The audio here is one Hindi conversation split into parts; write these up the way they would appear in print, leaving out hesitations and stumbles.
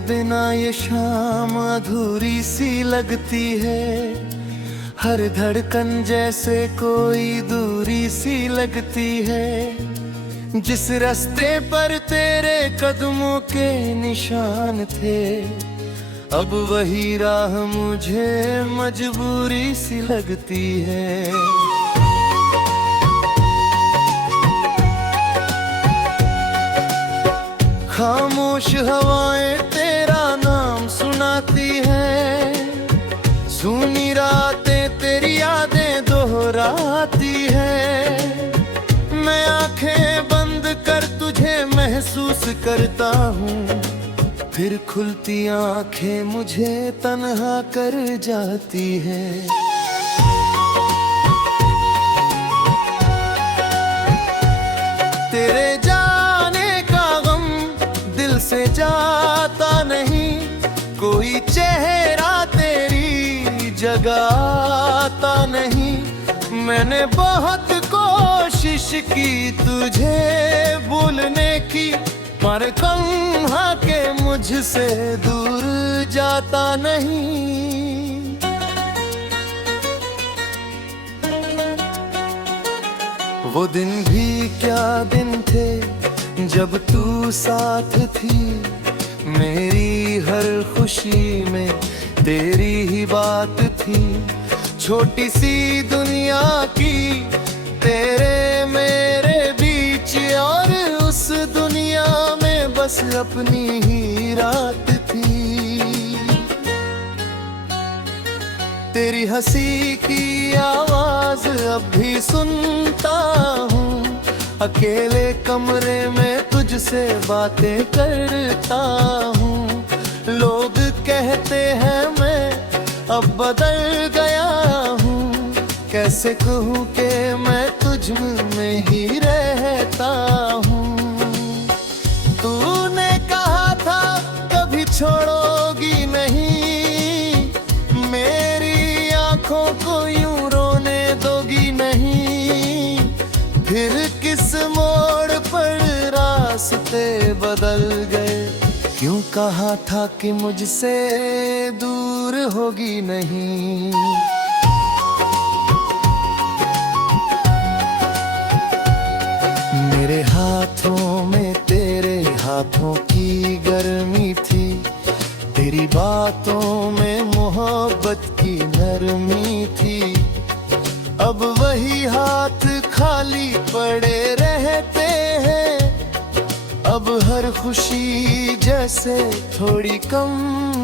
बिना ये शाम अधूरी सी लगती है। हर धड़कन जैसे कोई दूरी सी लगती है। जिस रास्ते पर तेरे कदमों के निशान थे, अब वही राह मुझे मजबूरी सी लगती है। खामोश हवाएं तेरा नाम सुनाती हैं, सूनी रातें तेरी यादें दोहराती हैं। मैं आंखें बंद कर तुझे महसूस करता हूँ, फिर खुलती आंखें मुझे तन्हा कर जाती हैं। तेरे जाने का गम दिल से जाता नहीं, कोई चेहरा तेरी जगह आता नहीं। मैंने बहुत कोशिश की तुझे भूलने की, पर कन्हा के मुझसे दूर जाता नहीं। वो दिन भी क्या दिन थे जब तू साथ थी, मेरी हर खुशी में तेरी ही बात थी। छोटी सी दुनिया की तेरे मेरे बीच, और उस दुनिया में बस अपनी ही रात थी। तेरी हंसी की आवाज अब भी सुनता हूँ, अकेले कमरे में तुझसे बातें करता हूँ। लोग कहते हैं मैं अब बदल गया हूँ, कैसे कहूँ कि मैं तुझ में ही रहता हूँ। तूने कहा था कभी छोड़ोगी नहीं, मेरी आंखों को यूं रोने दोगी नहीं। फिर किस मोड़ पर रास्ते बदल गए, क्यों कहा था कि मुझसे दूर होगी नहीं। मेरे हाथों में तेरे हाथों की गर्मी थी, तेरी बातों में मोहब्बत की नरमी थी। अब वही हाथ खाली पड़े रहते हैं, अब हर खुशी जैसे थोड़ी कम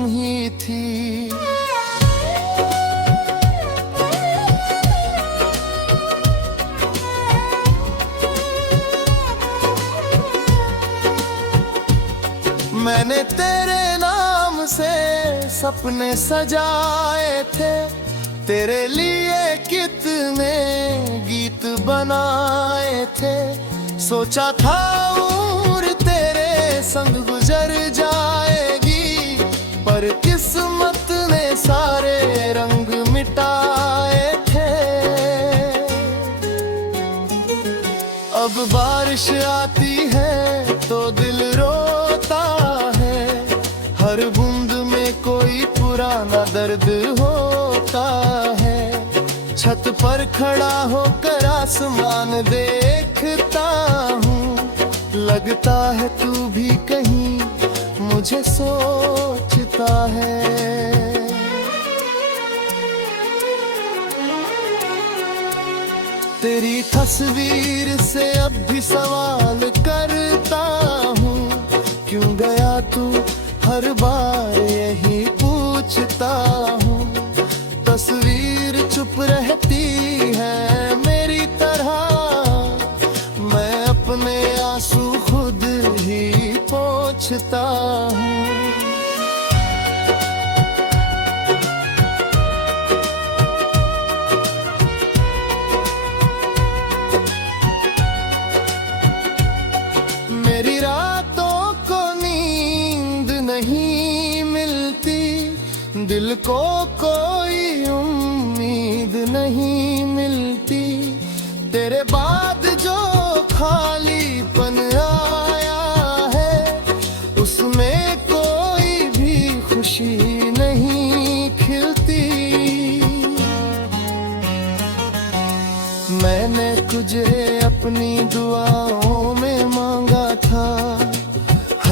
ही थी। मैंने तेरे नाम से सपने सजाए थे, तेरे लिए कितने गीत बनाए थे। सोचा था उम्र तेरे संग गुजर जाएगी, पर किस्मत ने सारे रंग मिटाए थे। अब बारिश आती है तो दिल रोता है, हर बूंद में कोई पुराना दर्द होता है। छत पर खड़ा होकर आसमान देखता हूँ, लगता है तू भी कहीं मुझे सोचता है। तेरी तस्वीर से अब भी सवाल करता हूँ, क्यों गया तू हर बार यही पूछता हूँ। तस्वीर चुप रहती है मेरी तरह, मैं अपने आंसू खुद ही पोंछता हूँ। मेरी रातों को नींद नहीं मिलती, दिल को कोई उम्मीद नहीं मिलती। तेरे बाद जो खालीपन आया है, उसमें कोई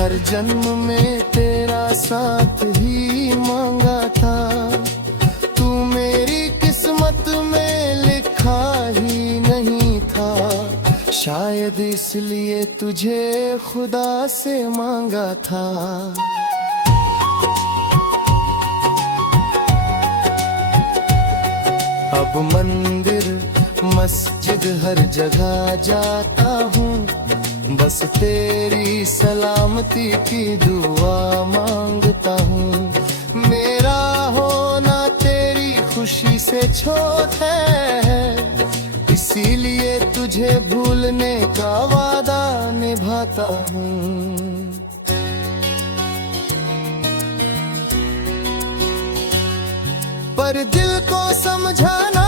हर जन्म में तेरा साथ ही मांगा था। तू मेरी किस्मत में लिखा ही नहीं था, शायद इसलिए तुझे खुदा से मांगा था। अब मंदिर मस्जिद हर जगह जाता हूँ, बस तेरी सलामती की दुआ मांगता हूँ। मेरा होना तेरी खुशी से छोटा है, इसीलिए तुझे भूलने का वादा निभाता हूँ। पर दिल को समझाना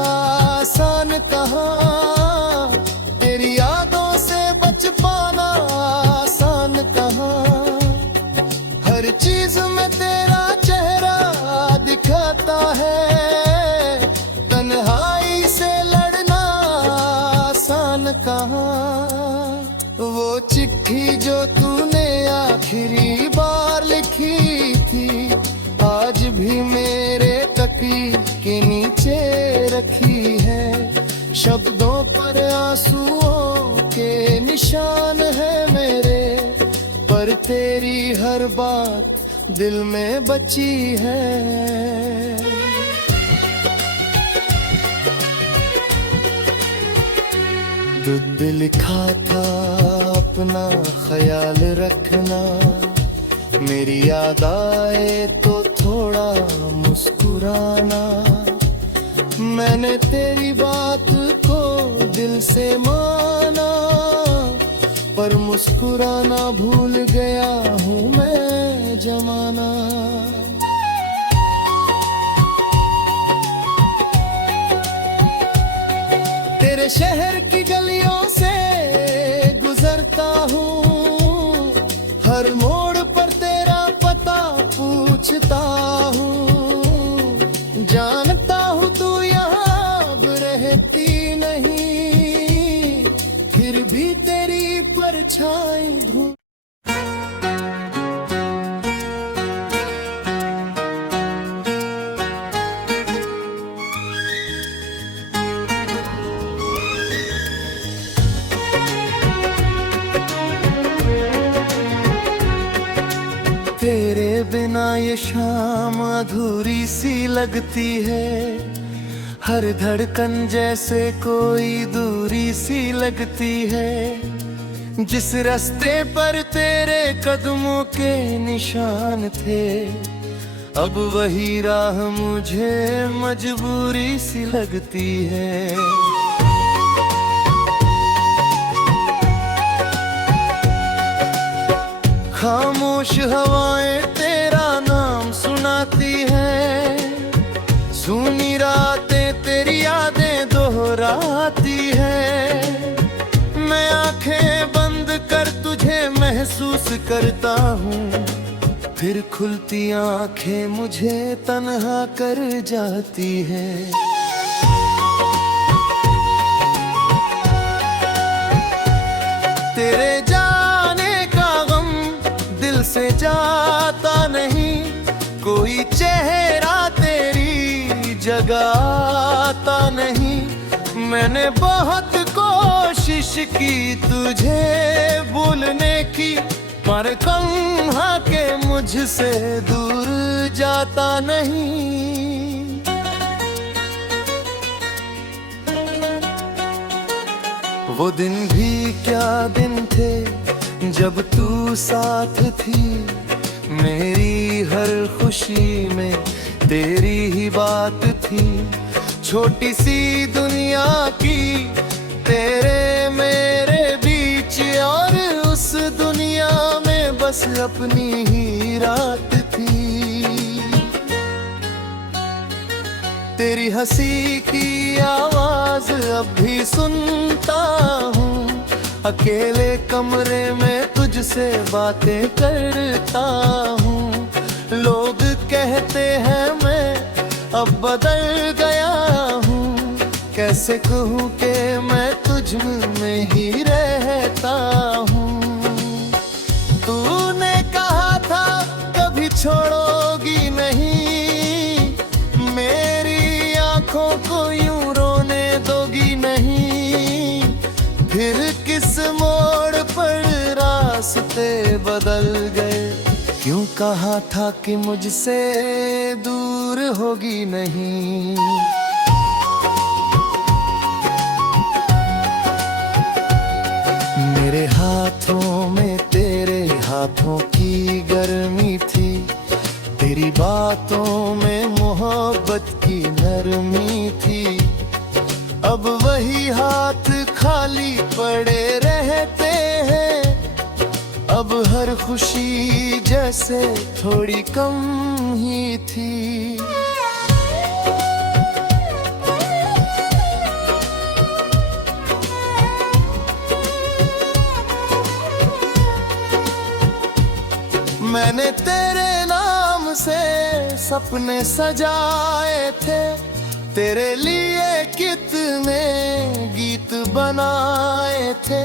आसान कहाँ, तेरी यादों से बच पाना आसान कहाँ। हर चीज में तेरा चेहरा दिखाता है, तन्हाई से लड़ना आसान कहाँ। वो चिट्ठी जो तूने आखिरी बार लिखी थी, आज भी मेरे तकी के नीचे रखी है। शब्दों पर आंसुओं के निशान है मेरे, पर तेरी हर बात दिल में बची है। दुर्द लिखा था अपना ख्याल रखना, मेरी याद आए तो थोड़ा मुस्कुराना। मैंने तेरी बात को दिल से माना, पर मुस्कुराना भूल गया हूँ मैं जमाना। तेरे शहर की गलियों से गुजरता हूँ, हर मोड़ पर तेरा पता पूछता हूँ। जानता हूँ तू यहाँ अब रहती नहीं, फिर भी तेरी परछाई ढूंढ। तेरे बिना ये शाम अधूरी सी लगती है, हर धड़कन जैसे कोई दूरी सी लगती है। जिस रास्ते पर तेरे कदमों के निशान थे, अब वही राह मुझे मजबूरी सी लगती है। खामोश हवाएं तेरा नाम सुनाती हैं, सूनी रातें तेरी यादें दोहराती हैं। मैं आंखें बंद कर तुझे महसूस करता हूँ, फिर खुलती आंखें मुझे तन्हा कर जाती हैं। तेरे से जाता नहीं, कोई चेहरा तेरी जगह आता नहीं। मैंने बहुत कोशिश की तुझे भूलने की, पर कन्हा के मुझसे दूर जाता नहीं। वो दिन भी क्या दिन थे जब तू साथ थी, मेरी हर खुशी में तेरी ही बात थी। छोटी सी दुनिया की तेरे मेरे बीच, और उस दुनिया में बस अपनी ही रात थी। तेरी हंसी की आवाज अब भी सुनता हूँ, अकेले कमरे में तुझसे बातें करता हूँ। लोग कहते हैं मैं अब बदल गया हूँ, कैसे कहूँ कि मैं तुझ में ही रहता हूँ। तू रास्ते बदल गए। क्यों कहा था कि मुझसे दूर होगी नहीं। मेरे हाथों में तेरे हाथों की गर्मी थी, तेरी बातों में मोहब्बत की नरमी थी। अब वही हाथ खाली पड़े रहते हैं, अब हर खुशी जैसे थोड़ी कम ही थी। मैंने तेरे नाम से सपने सजाए थे, तेरे लिए कितने गीत बनाए थे।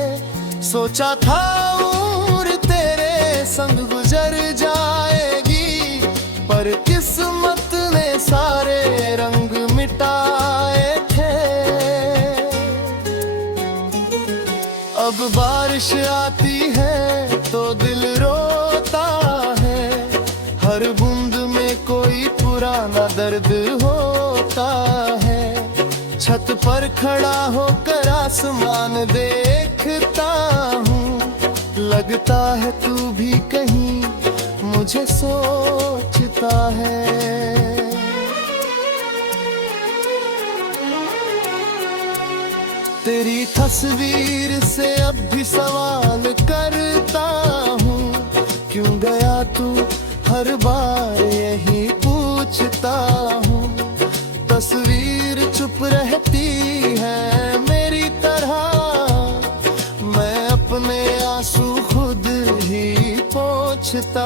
सोचा था उम्र तेरे संग गुजर जाएगी, पर किस्मत ने सारे रंग मिटाए थे। अब बारिश आती है तो दिल रोता है, हर बूंद में कोई पुराना दर्द होता है। छत पर खड़ा होकर आसमान देखता हूँ, लगता है तू भी कहीं मुझे सोचता है। तेरी तस्वीर से अब भी सवाल करता हूँ, क्यों गया तू हर बार यही पूछता हूँ। तस्वीर चुप रहती है मेरी तरह, मैं अपने आंसू खुद ही पोंछता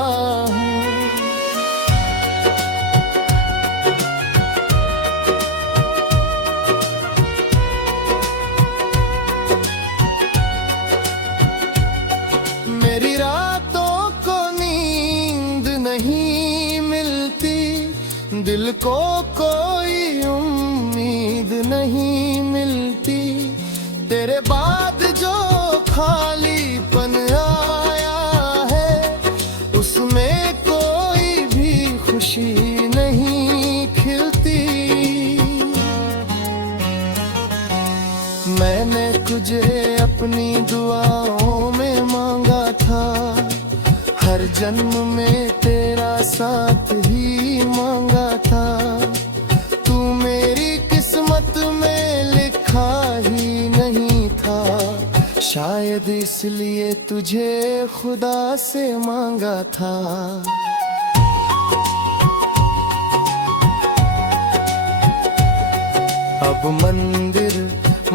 हूँ। मेरी रातों को नींद नहीं मिलती, दिल को कोई उम्मीद नहीं मिलती। तेरे बाद जो खालीपन आया है, उसमें कोई भी खुशी नहीं खिलती। मैंने तुझे अपनी दुआओं में मांगा था, हर जन्म में तेरा साथ ही मांगा था। तू मेरी किस्मत में लिखा ही नहीं था, शायद इसलिए तुझे खुदा से मांगा था। अब मंदिर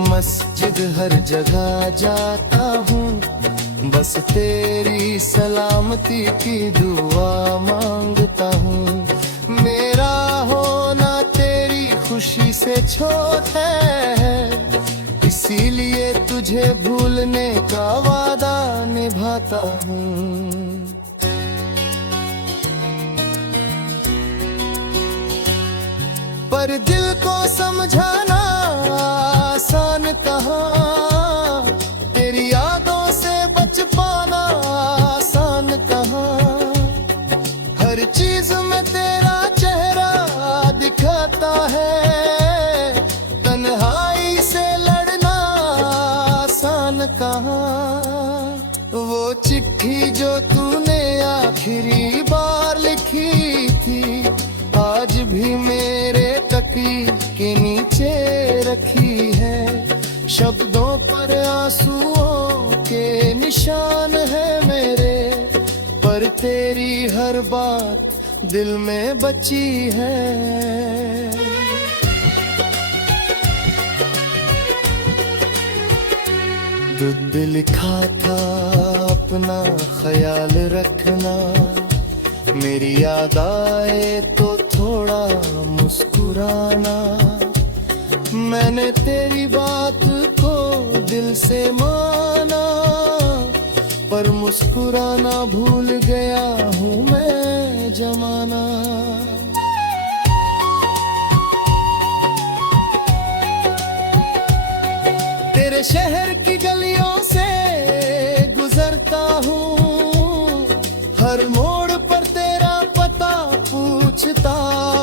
मस्जिद हर जगह जाता हूँ, बस तेरी सलामती की दुआ मांगता हूँ। मेरा होना तेरी खुशी से छोटा है, इसीलिए तुझे भूलने का वादा निभाता हूँ। पर दिल को समझाना आसान कहाँ, तेरी यादों से बच पाना आसान कहाँ। हर चीज में तेरा चेहरा दिखाता है, तन्हाई से लड़ना आसान कहाँ। वो चिट्ठी जो तूने आखिरी बार लिखी थी, आज भी मेरे तकी के नीचे रखी है। शब्दों पर आंसुओं के निशान है मेरे, पर तेरी हर बात दिल में बची है। दुख लिखा था अपना ख्याल रखना, मेरी याद आए तो थोड़ा मुस्कुराना। मैंने तेरी बात को दिल से माना, पर मुस्कुराना भूल गया हूँ मैं जमाना। तेरे शहर की गलियों से गुजरता हूँ, हर मोड़ पर तेरा पता पूछता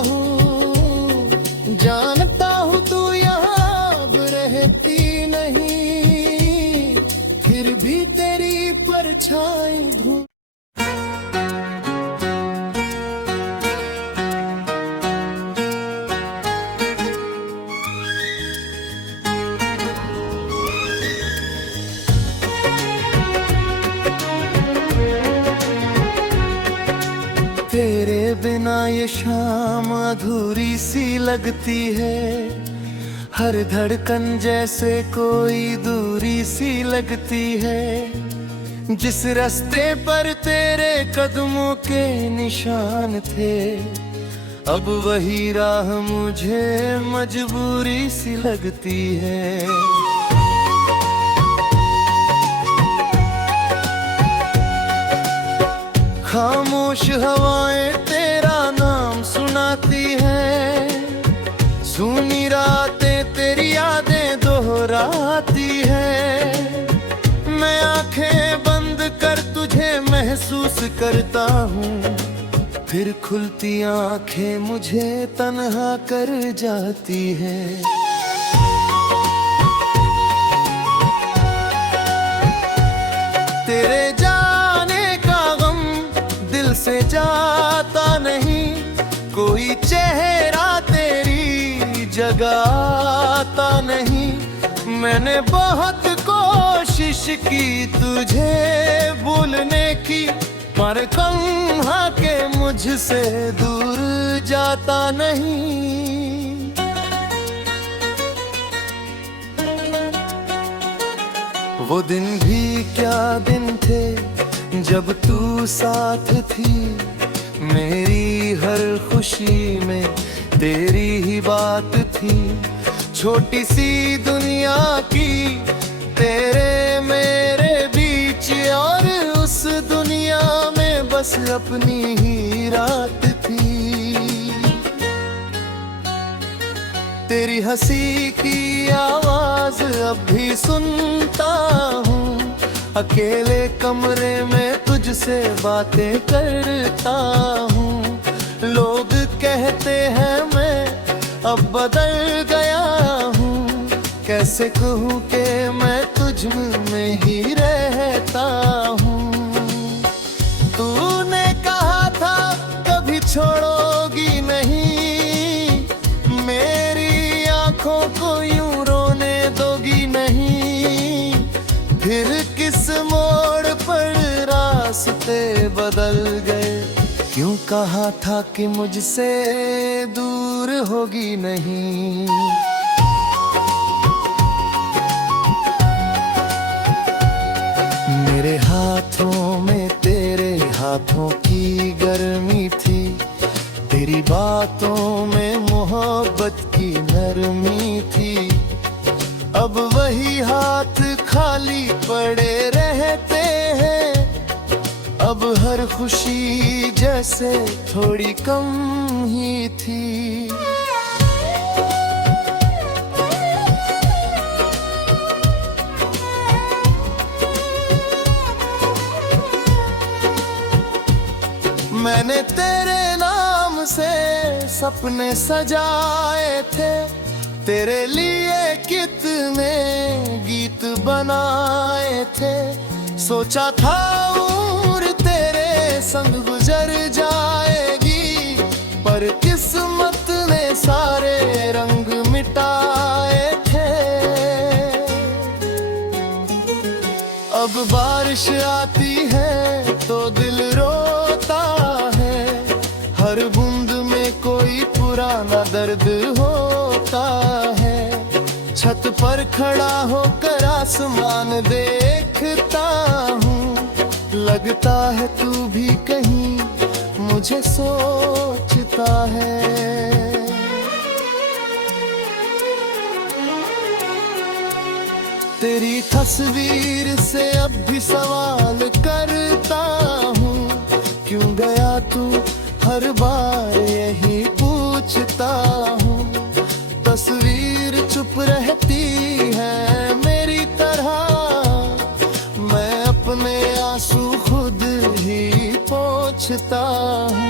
हूँ, जानता हूँ तू यहाँ अब रहती नहीं, फिर भी तेरी परछाई ढूंढ। तेरे बिना ये शाम अधूरी सी लगती है, हर धड़कन जैसे कोई दूरी सी लगती है। जिस रास्ते पर तेरे कदमों के निशान थे, अब वही राह मुझे मजबूरी सी लगती है। खामोश हवाएं तेरा नाम सुनाती हैं, सूनी रातें तेरी यादें दोहराती हैं। मैं आंखें बंद कर तुझे महसूस करता हूँ, फिर खुलती आंखें मुझे तन्हा कर जाती हैं। तेरे से जाता नहीं, कोई चेहरा तेरी जगह आता नहीं। मैंने बहुत कोशिश की तुझे भूलने की, पर कहाँ के मुझसे दूर जाता नहीं। वो दिन भी क्या दिन थे जब तू साथ थी, मेरी हर खुशी में तेरी ही बात थी। छोटी सी दुनिया की तेरे मेरे बीच, और उस दुनिया में बस अपनी ही रात थी। तेरी हंसी की आवाज अब भी सुनता हूँ, अकेले कमरे में तुझसे बातें करता हूँ। लोग कहते हैं मैं अब बदल गया हूँ, कैसे कहूँ कि मैं तुझ में ही रहता हूँ। तूने कहा था कभी छोड़ोगी नहीं, मेरी आंखों को यूं रोने दोगी नहीं। फिर किस मोड़ पर रास्ते बदल गए, क्यों कहा था कि मुझसे दूर होगी नहीं। मेरे हाथों में तेरे हाथों की गर्मी थी, तेरी बातों में मोहब्बत की नरमी थी। अब वही हाथ खाली पड़े रहते हैं, अब हर खुशी जैसे थोड़ी कम ही थी। मैंने तेरे नाम से सपने सजाए थे, तेरे लिए कितने गीत बनाए थे। सोचा था उम्र तेरे संग गुजर जाएगी, पर किस्मत ने सारे रंग मिटाए थे। अब बारिश आती है तो दिल रोता है, हर बूंद में कोई पुराना दर्द होता है। छत पर खड़ा होकर आसमान देखता हूँ, लगता है तू भी कहीं मुझे सोचता है। तेरी तस्वीर से अब भी सवाल करता हूँ, क्यों गया तू हर बार यही पूछता हूँ। तस्वीर चुप रहती है मेरी तरह, मैं अपने आंसू खुद ही पूछता हूँ।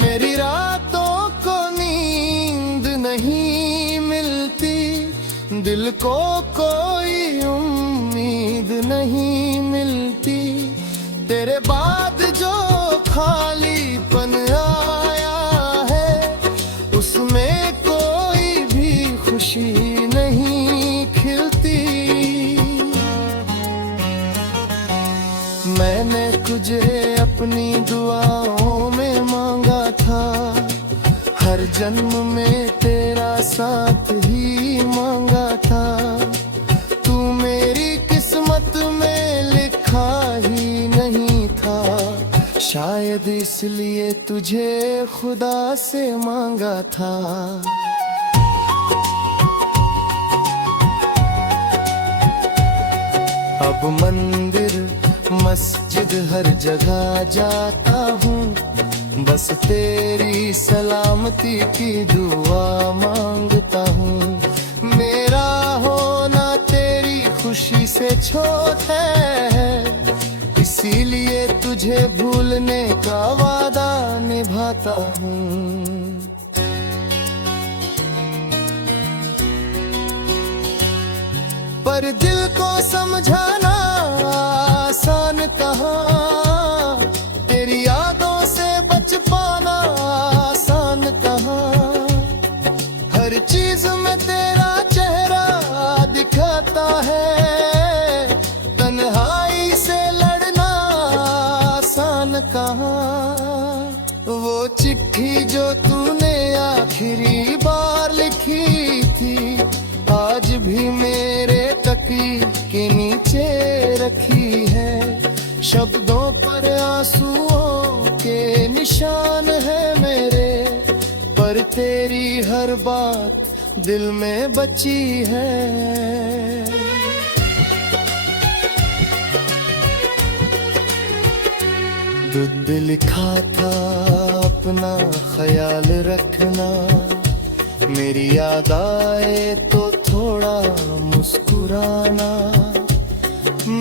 मेरी रातों को नींद नहीं मिलती, दिल को कोई उम्मीद नहीं मिलती। तेरे बाद जो खालीपन आया है, उसमें कोई भी खुशी नहीं खिलती। मैंने तुझे अपनी दुआओं में मांगा था, हर जन्म में तेरा साथ ही मांगा था। तू मेरी किस्मत में लिखा ही नहीं था, शायद इसलिए तुझे खुदा से मांगा था। अब मंदिर मस्जिद हर जगह जाता हूँ, बस तेरी सलामती की दुआ मांगता हूँ। मेरा होना तेरी खुशी से छोटा है, इसीलिए तुझे भूलने का वादा निभाता हूँ। पर दिल को समझाना आसान कहाँ, तेरी यादों से बच पाना आसान कहाँ। हर चीज में तेरा चेहरा दिखाता है, तन्हाई से लड़ना आसान कहाँ। वो चिट्ठी जो तूने आखिरी बार लिखी थी, आज भी मेरे तकिए के नीचे रखी है। शब्दों पर आंसुओं के निशान है मेरे, पर तेरी हर बात दिल में बची है। दुद्ध लिखा था अपना ख्याल रखना, मेरी याद आए तो थोड़ा मुस्कुराना।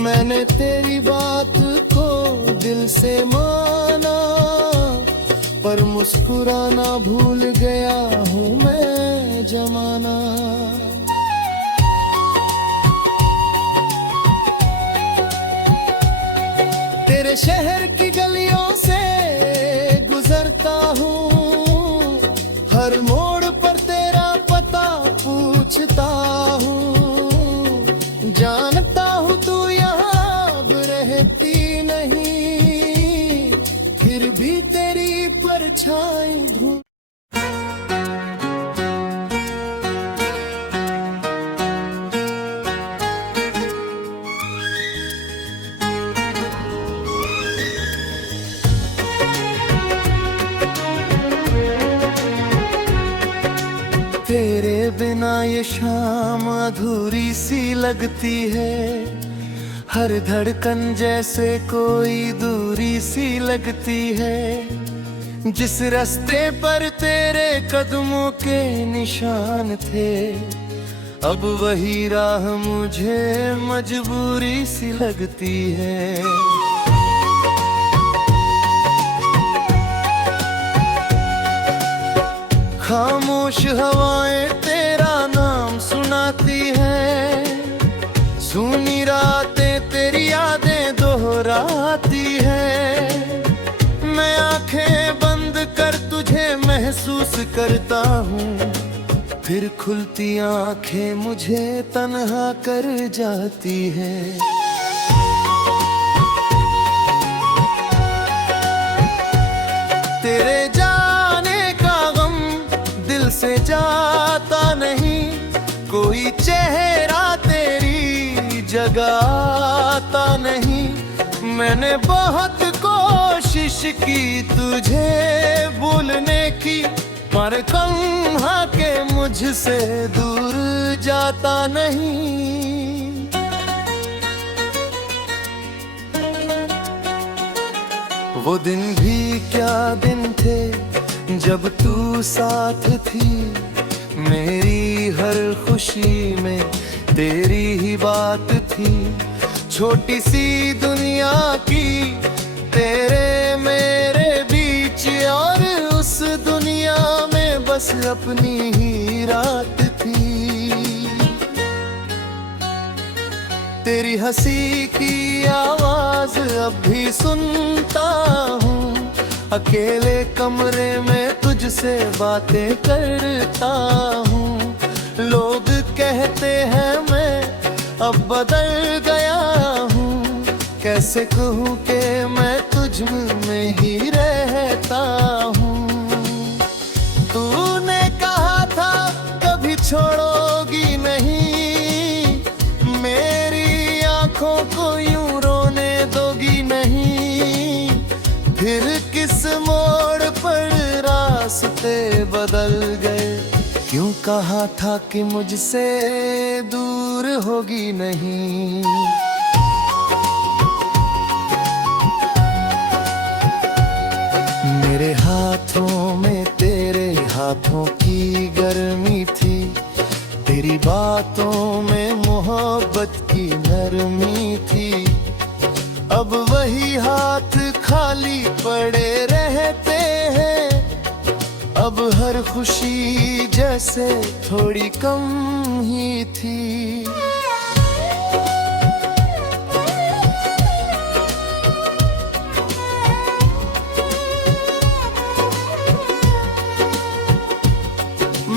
मैंने तेरी बात को दिल से माना, पर मुस्कुराना भूल गया हूँ मैं जमाना। तेरे शहर की गलियों से गुजरता हूँ, हर मोड़ पर तेरा पता पूछता हूँ। जानता हूँ तू यहाँ अब रहती नहीं, फिर भी तेरी परछाई ढूंढ। तेरे बिना ये शाम अधूरी सी लगती है, हर धड़कन जैसे कोई दूरी सी लगती है। जिस रास्ते पर तेरे कदमों के निशान थे, अब वही राह मुझे मजबूरी सी लगती है। खामोश हवाएं तेरा नाम सुनाती हैं, सूनी रातें तेरी यादें दोहराती हैं। मैं आंखें बंद कर तुझे महसूस करता हूँ, फिर खुलती आंखें मुझे तन्हा कर जाती हैं। तेरे जाने का गम दिल से जाता नहीं, कोई चेहरा तेरी जगह आता नहीं। मैंने बहुत कोशिश की तुझे भूलने की, पर कन्हा के मुझसे दूर जाता नहीं। वो दिन भी क्या दिन थे जब तू साथ थी मेरी हर खुशी में तेरी ही बात थी। छोटी सी दुनिया की तेरे मेरे बीच, और उस दुनिया में बस अपनी ही रात थी। तेरी हंसी की आवाज अब भी सुनता हूँ, अकेले कमरे में तुझसे बातें करता हूँ। लोग कहते हैं मैं अब बदल गया हूँ, कैसे कहूँ कि मैं तुझ में ही रहता हूँ। तूने कहा था कभी छोड़ोगी नहीं, मेरी आंखों को यूं रोने दोगी नहीं। फिर किस मोड़ पर रास्ते बदल गए, क्यों कहा था कि मुझसे दूर होगी नहीं। मेरे हाथों में तेरे हाथों की गर्मी थी, तेरी बातों में मोहब्बत की नरमी थी। अब वही हाथ खाली पड़े रहते हैं, अब हर खुशी जैसे थोड़ी कम ही थी।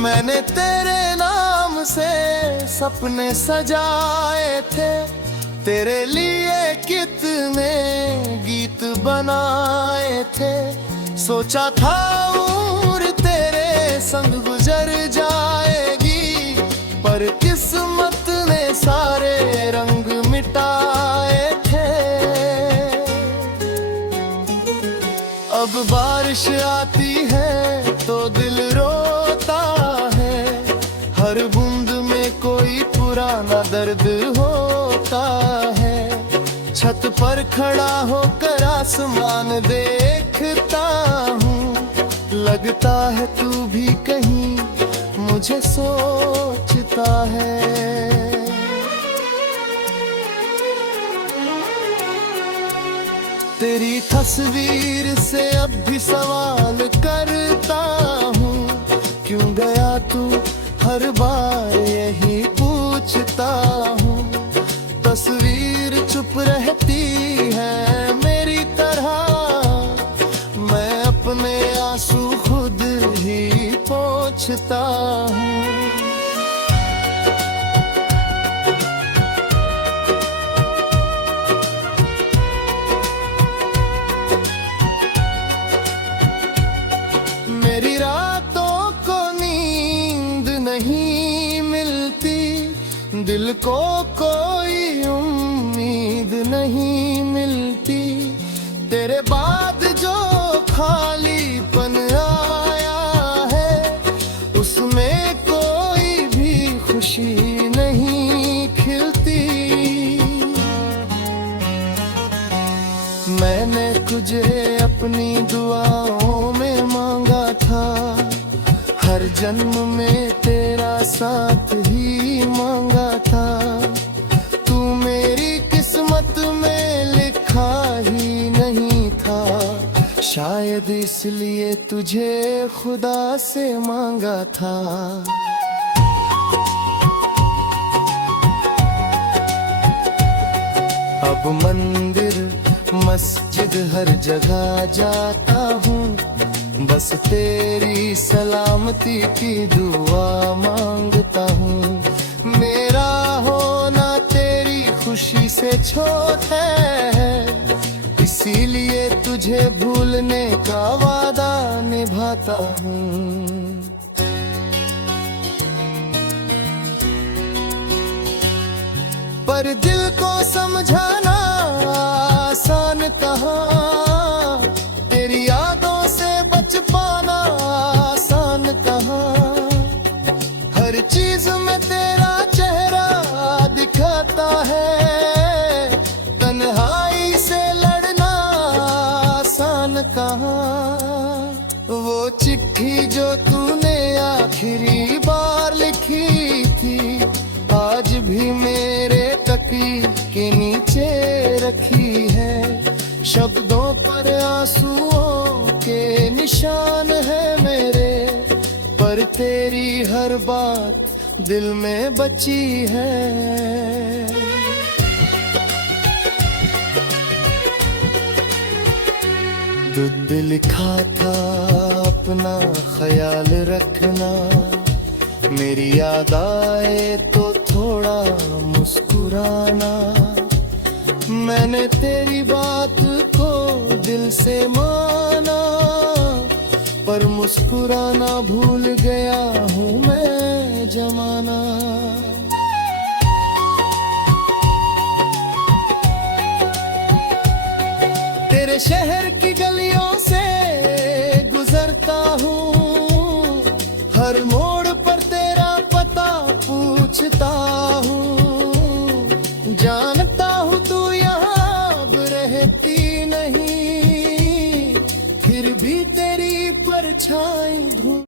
मैंने तेरे नाम से सपने सजाए थे, तेरे लिए कितने गीत बनाए थे। सोचा था उम्र तेरे संग गुजर जाएगी, पर किस्मत ने सारे रंग मिटाए थे। अब बारिश आती है तो दिल रोता है, हर बूंद में कोई पुराना दर्द होता है। छत पर खड़ा होकर आसमान देखता हूँ, लगता है तू भी कहीं मुझे सोचता है। तेरी तस्वीर से अब भी सवाल करता हूँ, क्यों गया तू हर बार यही पूछता हूँ। तस्वीर चुप रहती है मेरी तरह, मैं अपने आंसू खुद ही पोंछता हूँ। मेरी रातों को नींद नहीं मिलती, दिल को कोई उम्मीद नहीं मिलती। तेरे बाद जो खालीपन आया है, उसमें कोई भी खुशी नहीं खिलती। मैंने तुझे अपनी दुआओं में मांगा था, हर जन्म में तेरा साथ ही मांगा था। तू मेरी किस्मत में लिखा ही नहीं था, शायद इसलिए तुझे खुदा से मांगा था। अब मंदिर मस्जिद हर जगह जाता हूँ, बस तेरी सलामती की दुआ मांगता हूँ। मेरा होना तेरी खुशी से छोटा है, इसीलिए तुझे भूलने का वादा निभाता हूँ। पर दिल को समझाना आसान कहाँ, तेरी यादों से बच पाना आसान कहाँ। हर चीज में तेरा चेहरा दिखाता है, तन्हाई से लड़ना आसान कहाँ। वो चिट्ठी जो तूने आखिरी बार लिखी थी, आज भी मेरे तकी के नीचे रखी है। शब्दों पर आंसुओं के निशान है मेरे, पर तेरी हर बात दिल में बची है। दुद्ध लिखा था अपना ख्याल रखना, मेरी याद आए तो थोड़ा मुस्कुराना। मैंने तेरी बात को दिल से माना, पर मुस्कुराना भूल गया हूँ मैं जमाना। तेरे शहर की गलियों से गुजरता हूँ, हर मोड़ पर तेरा पता पूछता हूँ। जानता हूँ तू यहाँ अब रहती नहीं, फिर भी तेरी परछाई ढूंढ।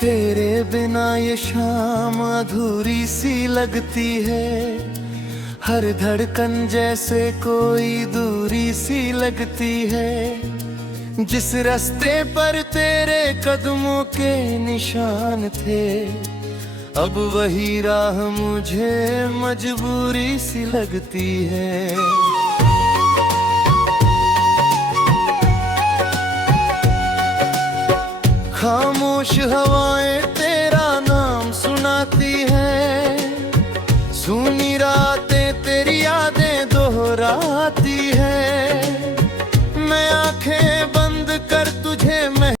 तेरे बिना ये शाम अधूरी सी लगती है, हर धड़कन जैसे कोई दूरी सी लगती है। जिस रास्ते पर तेरे कदमों के निशान थे, अब वही राह मुझे मजबूरी सी लगती है। खामोश हवाएं तेरा नाम सुनाती हैं, सूनी रातें तेरी यादें दोहराती हैं। मैं आंखें